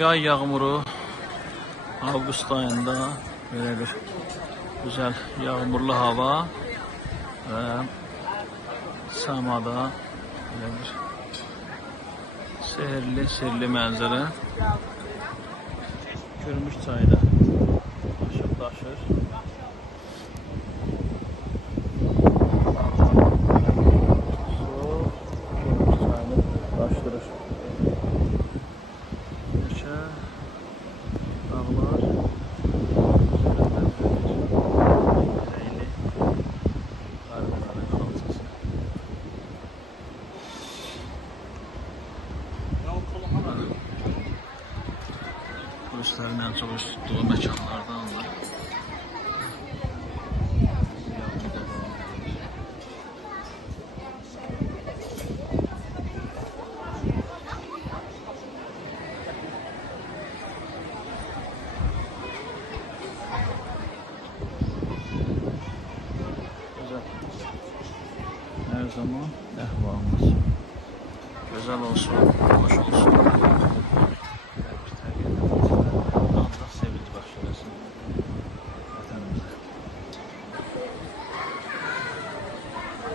Yay yağmuru avqust ayında belə bir güzel yağmurlu hava və səmada belə bir sehirli mənzərə. Gürmüş çayı da aşıb daşır. Turistlerin en çok tuttuğu mekanlardandır. Güzel. Her zaman ehvalımız güzel olsun, hoş olsun.